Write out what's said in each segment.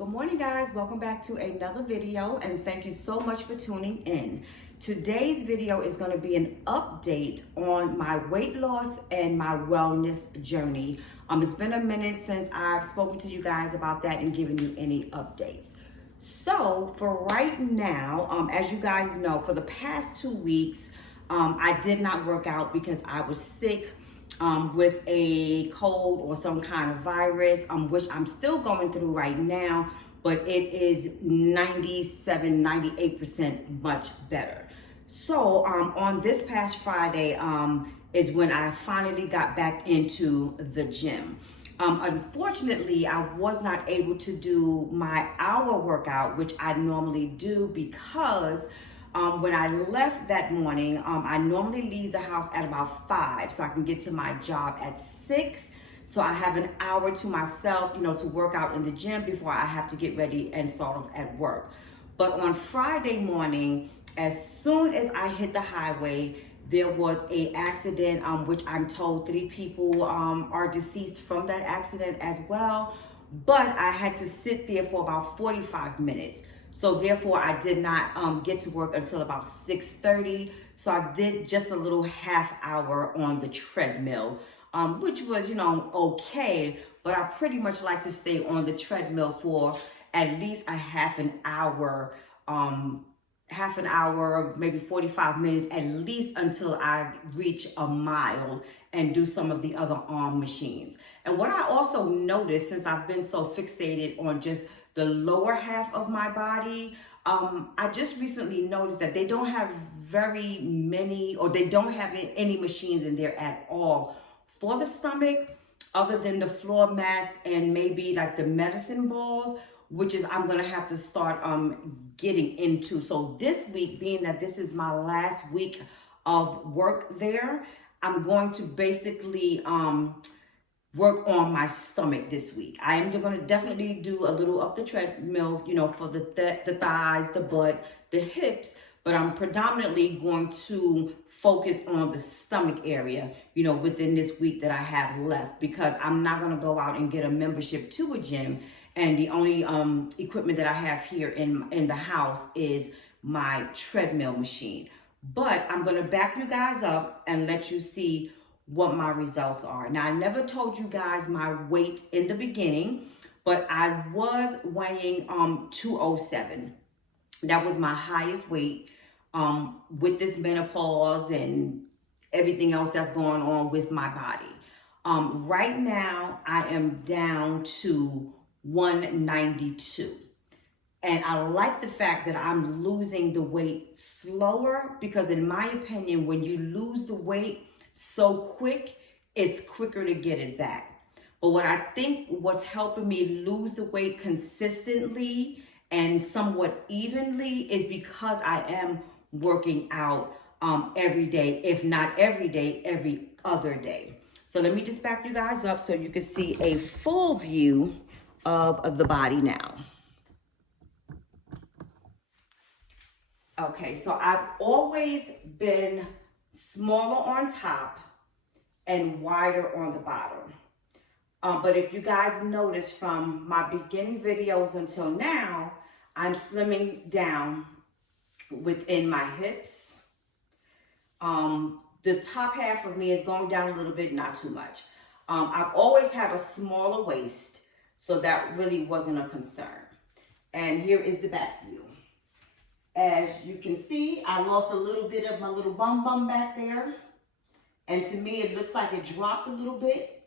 Good morning, guys. Welcome back to another video, and thank you so much for tuning in. Today's video is going to be an update on my weight loss and my wellness journey. It's been a minute since I've spoken to you guys about that and given you any updates. So for right now, as you guys know, for the past 2 weeks, I did not work out because I was sick with a cold or some kind of virus, which I'm still going through right now, but it is 97, 98% much better. So on this past Friday is when I finally got back into the gym. Unfortunately, I was not able to do my hour workout, which I normally do, because when I left that morning, I normally leave the house at about 5 so I can get to my job at 6. So I have an hour to myself, to work out in the gym before I have to get ready and start off at work. But on Friday morning, as soon as I hit the highway, there was an accident, which I'm told 3 people are deceased from that accident as well. But I had to sit there for about 45 minutes. So therefore, I did not get to work until about 6:30. So I did just a little half hour on the treadmill, which was, okay. But I pretty much like to stay on the treadmill for at least a half an hour, maybe 45 minutes, at least until I reach a mile and do some of the other arm machines. And what I also noticed, since I've been so fixated on just the lower half of my body, I just recently noticed that they don't have very many, or they don't have any machines in there at all for the stomach, other than the floor mats and maybe like the medicine balls, which is I'm gonna have to start getting into. So this week, being that this is my last week of work there, I'm going to basically work on my stomach this week. I am going to definitely do a little of the treadmill, for the thighs, the butt, the hips, but I'm predominantly going to focus on the stomach area, within this week that I have left, because I'm not going to go out and get a membership to a gym. And the only equipment that I have here in the house is my treadmill machine. But I'm going to back you guys up and let you see what my results are. Now, I never told you guys my weight in the beginning, but I was weighing 207. That was my highest weight with this menopause and everything else that's going on with my body. Right now, I am down to 192. And I like the fact that I'm losing the weight slower, because in my opinion, when you lose the weight so quick, it's quicker to get it back. But what I think what's helping me lose the weight consistently and somewhat evenly is because I am working out every day, if not every day, every other day. So let me just back you guys up so you can see a full view of the body now. Okay, so I've always been smaller on top and wider on the bottom. But if you guys notice from my beginning videos until now, I'm slimming down within my hips. The top half of me is going down a little bit, not too much. I've always had a smaller waist, so that really wasn't a concern. And here is the back view. As you can see, I lost a little bit of my little bum back there. And to me, it looks like it dropped a little bit.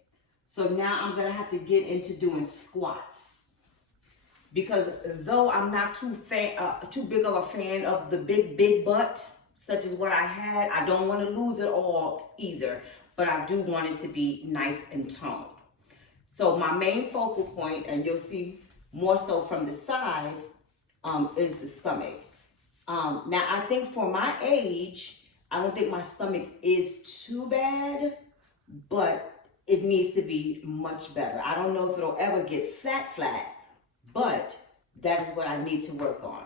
So now I'm going to have to get into doing squats. Because though I'm not too big of a fan of the big butt, such as what I had, I don't want to lose it all either. But I do want it to be nice and toned. So my main focal point, and you'll see more so from the side, is the stomach. Now, I think for my age, I don't think my stomach is too bad, but it needs to be much better. I don't know if it'll ever get flat, but that is what I need to work on.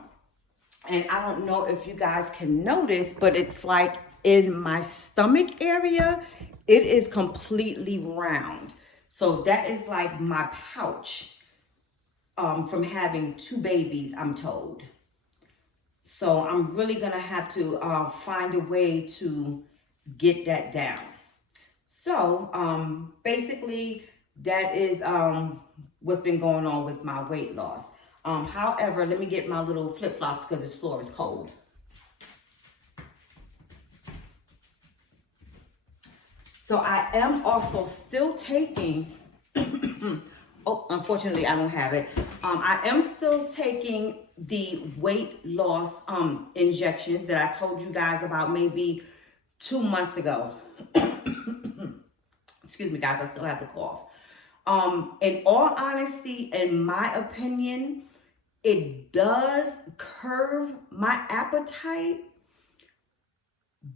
And I don't know if you guys can notice, but it's like in my stomach area, it is completely round. So that is like my pouch. from having 2 babies, I'm told. So I'm really gonna have to find a way to get that down. So basically that is what's been going on with my weight loss. However, let me get my little flip-flops because this floor is cold. So I am also still taking, oh, unfortunately I don't have it. I am still taking the weight loss injections that I told you guys about maybe 2 months ago. Excuse me, guys, I still have the cough. In all honesty, in my opinion, it does curb my appetite,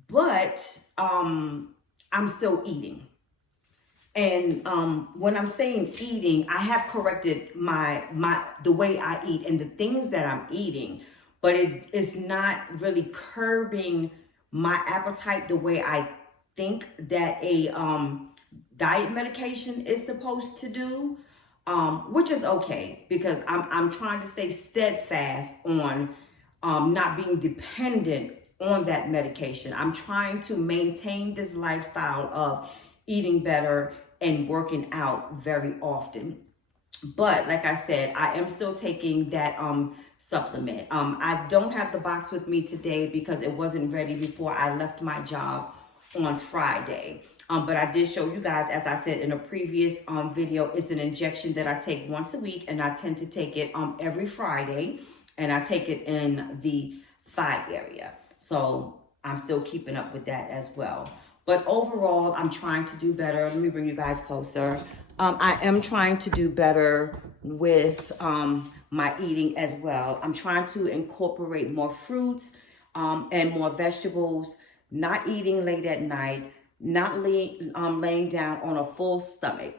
but I'm still eating. And when I'm saying eating, I have corrected the way I eat and the things that I'm eating, but it's not really curbing my appetite the way I think that a diet medication is supposed to do, which is okay because I'm trying to stay steadfast on not being dependent on that medication. I'm trying to maintain this lifestyle of eating better and working out very often. But like I said, I am still taking that supplement. I don't have the box with me today because it wasn't ready before I left my job on Friday. But I did show you guys, as I said in a previous video, it's an injection that I take once a week, and I tend to take it every Friday, and I take it in the thigh area. So I'm still keeping up with that as well. But overall, I'm trying to do better. Let me bring you guys closer. I am trying to do better with my eating as well. I'm trying to incorporate more fruits and more vegetables, not eating late at night, not laying down on a full stomach.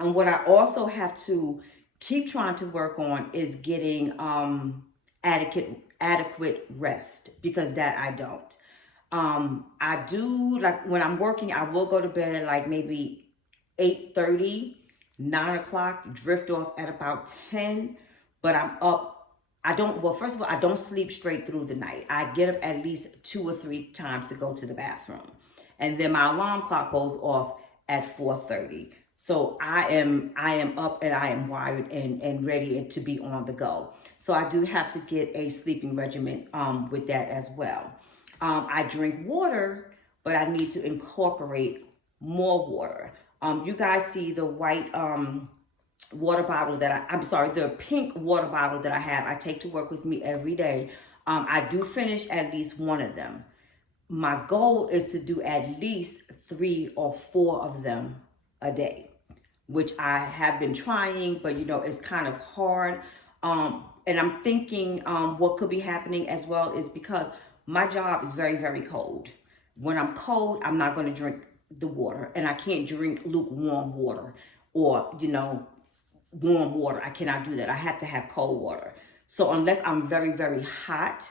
And what I also have to keep trying to work on is getting adequate rest, because that I don't. I do, like when I'm working, I will go to bed like maybe 8:30, 9 o'clock, drift off at about 10, but I'm up. First of all, I don't sleep straight through the night. I get up at least 2 or 3 times to go to the bathroom. And then my alarm clock goes off at 4:30. So I am up and I am wired and ready to be on the go. So I do have to get a sleeping regimen with that as well. I drink water, but I need to incorporate more water. You guys see the white water bottle that the pink water bottle that I have. I take to work with me every day. I do finish at least one of them. My goal is to do at least 3 or 4 of them a day, which I have been trying, but it's kind of hard. And I'm thinking what could be happening as well is because my job is very, very cold. When I'm cold, I'm not going to drink the water, and I can't drink lukewarm water or, warm water. I cannot do that. I have to have cold water. So unless I'm very, very hot,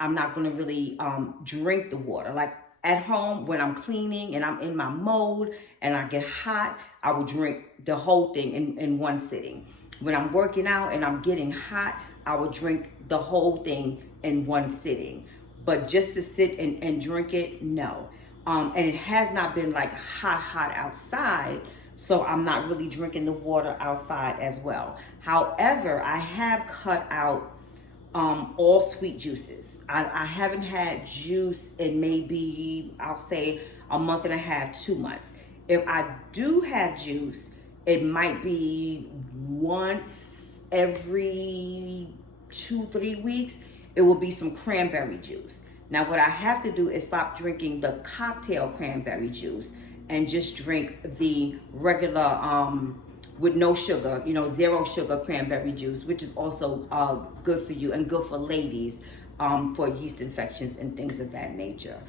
I'm not going to really drink the water. Like at home, when I'm cleaning and I'm in my mode and I get hot, I will drink the whole thing in one sitting. When I'm working out and I'm getting hot, I will drink the whole thing in one sitting. But just to sit and drink it, no. And it has not been like hot outside, so I'm not really drinking the water outside as well. However, I have cut out all sweet juices. I haven't had juice in maybe, I'll say, a month and a half, 2 months. If I do have juice, it might be once every 2-3 weeks. It will be some cranberry juice. Now, what I have to do is stop drinking the cocktail cranberry juice and just drink the regular, with no sugar, 0 sugar cranberry juice, which is also good for you and good for ladies for yeast infections and things of that nature.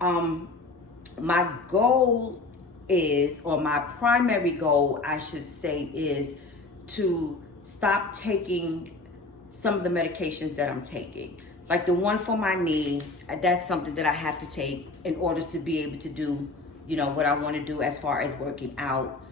My goal is, or my primary goal, I should say, is to stop taking some of the medications that I'm taking. Like the one for my knee, that's something that I have to take in order to be able to do, what I want to do as far as working out.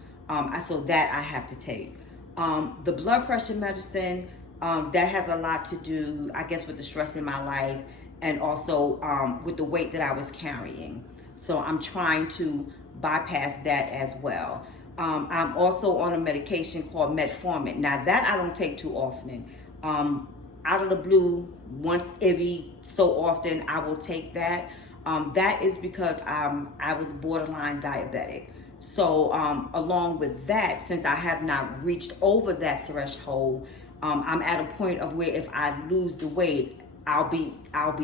So that I have to take. The blood pressure medicine, that has a lot to do, I guess, with the stress in my life, and also with the weight that I was carrying. So I'm trying to bypass that as well. I'm also on a medication called metformin. Now that I don't take too often. Out of the blue, once every so often, I will take that. That is because I was borderline diabetic. So along with that, since I have not reached over that threshold, I'm at a point of where if I lose the weight, I'll be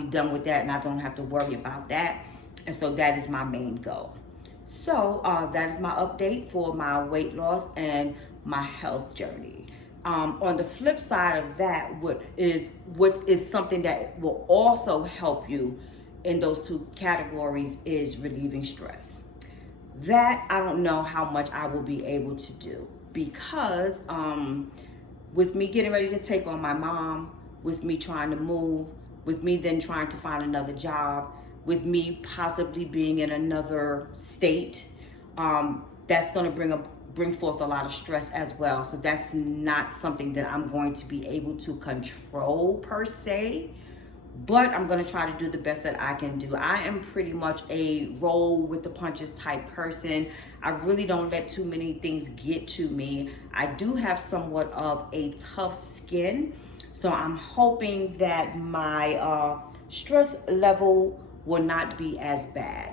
done with that, and I don't have to worry about that. And so that is my main goal. So that is my update for my weight loss and my health journey. On the flip side of that, what is something that will also help you in those two categories is relieving stress. That I don't know how much I will be able to do, because with me getting ready to take on my mom, with me trying to move, with me then trying to find another job, with me possibly being in another state, that's going to bring forth a lot of stress as well. So that's not something that I'm going to be able to control per se, but I'm going to try to do the best that I can do. I am pretty much a roll with the punches type person. I really don't let too many things get to me. I do have somewhat of a tough skin, so I'm hoping that my stress level will not be as bad.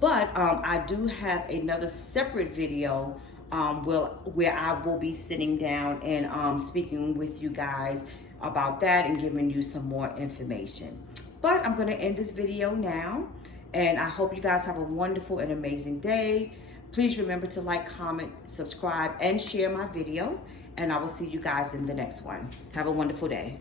But I do have another separate video where I will be sitting down and speaking with you guys about that and giving you some more information. But I'm going to end this video now, and I hope you guys have a wonderful and amazing day. Please remember to like, comment, subscribe, and share my video, and I will see you guys in the next one. Have a wonderful day.